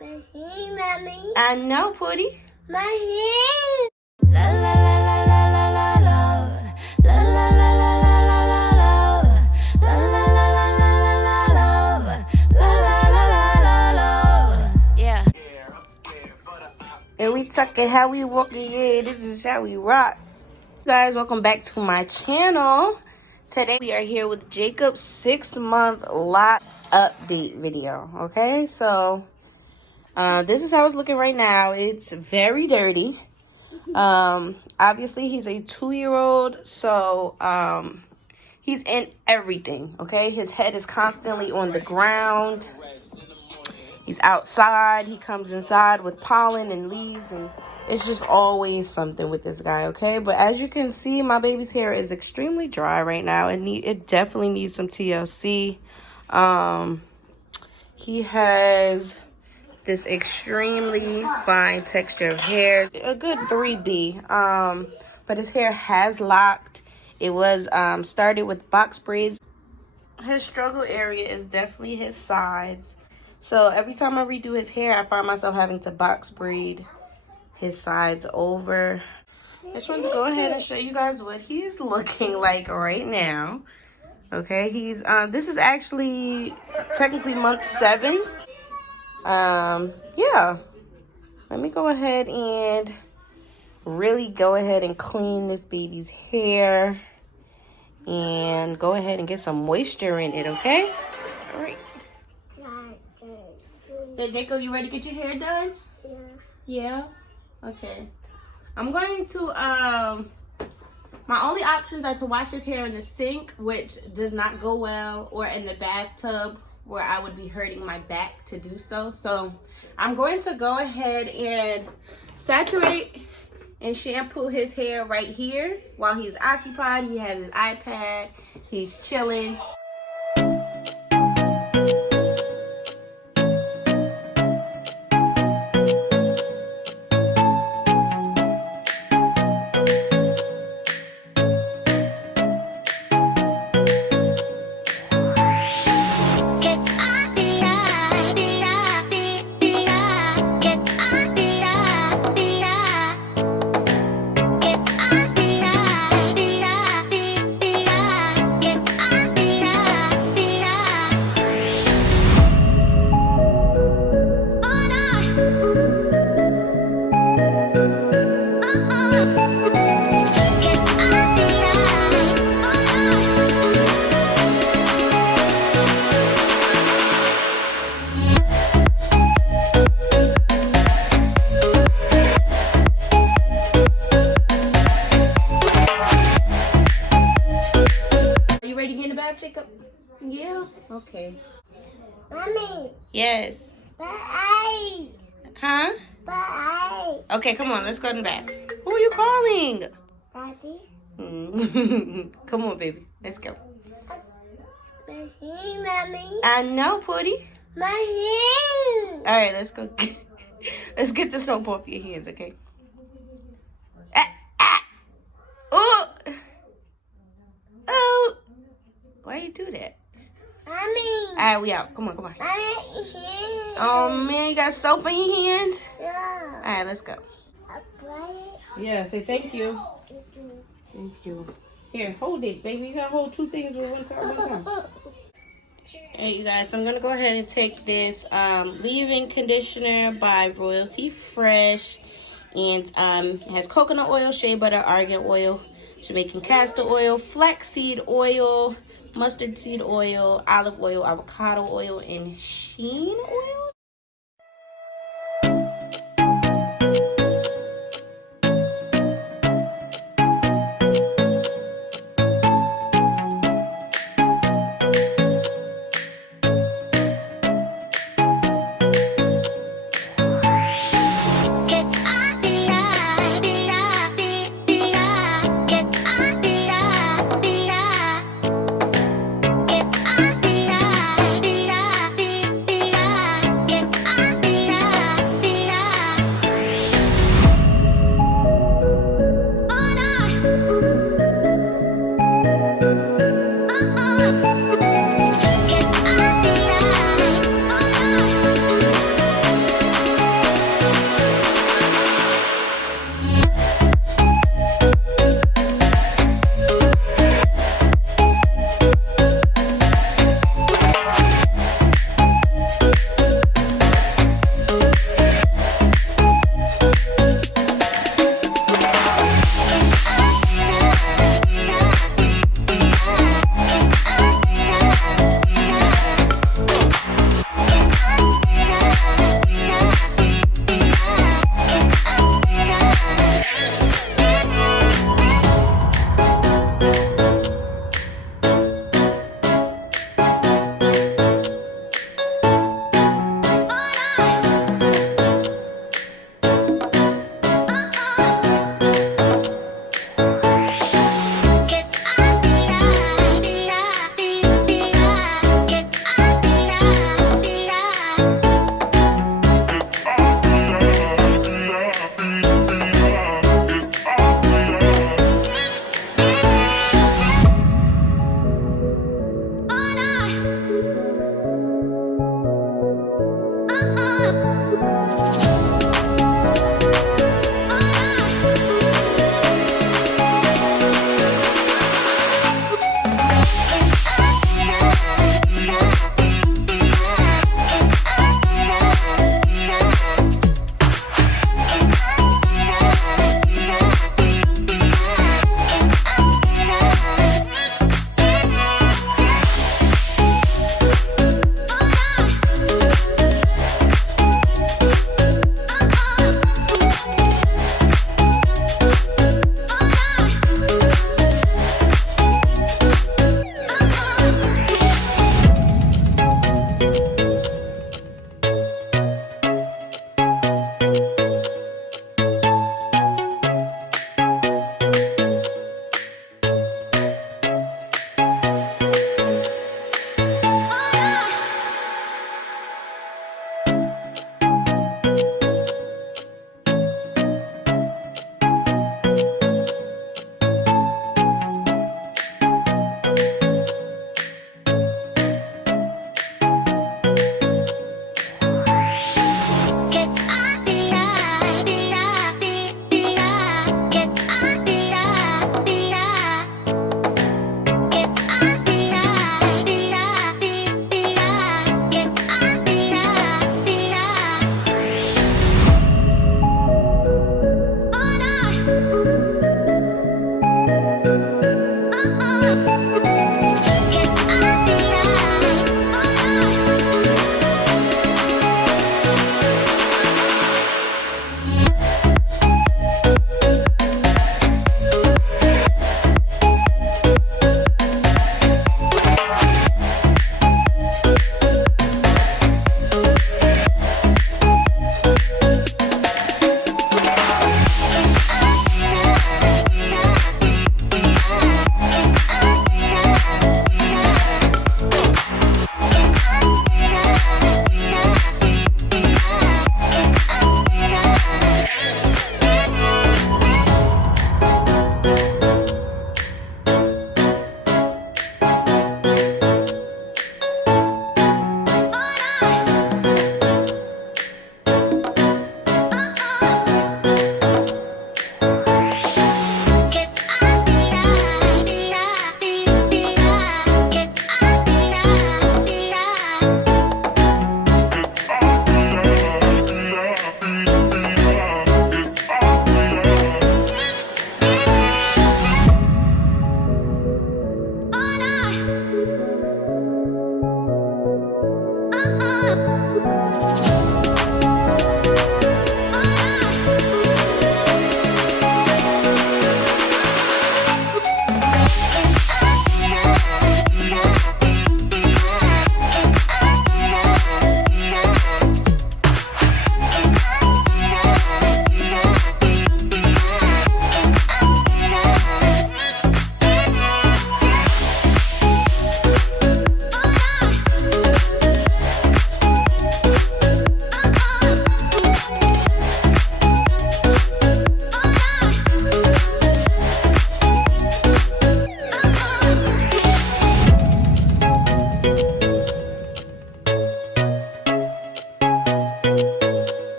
My hand, mommy. I know, Pootie. My hand. La la la la la la la la. La la la la la la la la. La la la la la la la la. La la la la la la. Yeah. And we talking how we walking, yeah, this is how we rock. Guys, welcome back to my channel. Today we are here with Jacob's 6-month lot update video. Okay, so this is how it's looking right now. It's very dirty. Obviously he's a 2-year-old, so he's in everything. Okay, his head is constantly on the ground. He's outside. He comes inside with pollen and leaves, and it's just always something with this guy, okay? But as you can see, my baby's hair is extremely dry right now, and it definitely needs some TLC. He has this extremely fine texture of hair, a good 3B. But his hair has locked. It was started with box braids. His struggle area is definitely his sides. So every time I redo his hair, I find myself having to box braid his sides over. I just wanted to go ahead and show you guys what he's looking like right now. Okay, he's this is actually technically month 7. Yeah. Let me go ahead and really go ahead and clean this baby's hair and go ahead and get some moisture in it, okay? All right. So, Jacob, you ready to get your hair done? Yeah? Okay. I'm going to, my only options are to wash his hair in the sink, which does not go well, or in the bathtub, where I would be hurting my back to do so. So, I'm going to go ahead and saturate and shampoo his hair right here while he's occupied. He has his iPad. He's chilling. Jacob? Yeah? Okay. Mommy. Yes. Bye. Huh? Bye. Okay, come on. Let's go in the bath. Who are you calling? Daddy. Come on, baby. Let's go. My hand, mommy. I know, Pootie. My hand. All right, let's go. Let's get the soap off your hands, okay? Oh! Oh! Why you do that? Mommy. All right, we out. Come on, come on. Mommy. Oh, man, you got soap in your hands? Yeah. All right, let's go. Yeah, say thank you. Thank you. Here, hold it, baby. You gotta hold 2 things with one time. Hey, you guys, so I'm gonna go ahead and take this leave-in conditioner by Royalty Fresh. And it has coconut oil, shea butter, argan oil, Jamaican castor oil, flaxseed oil, mustard seed oil, olive oil, avocado oil, and sheen oil.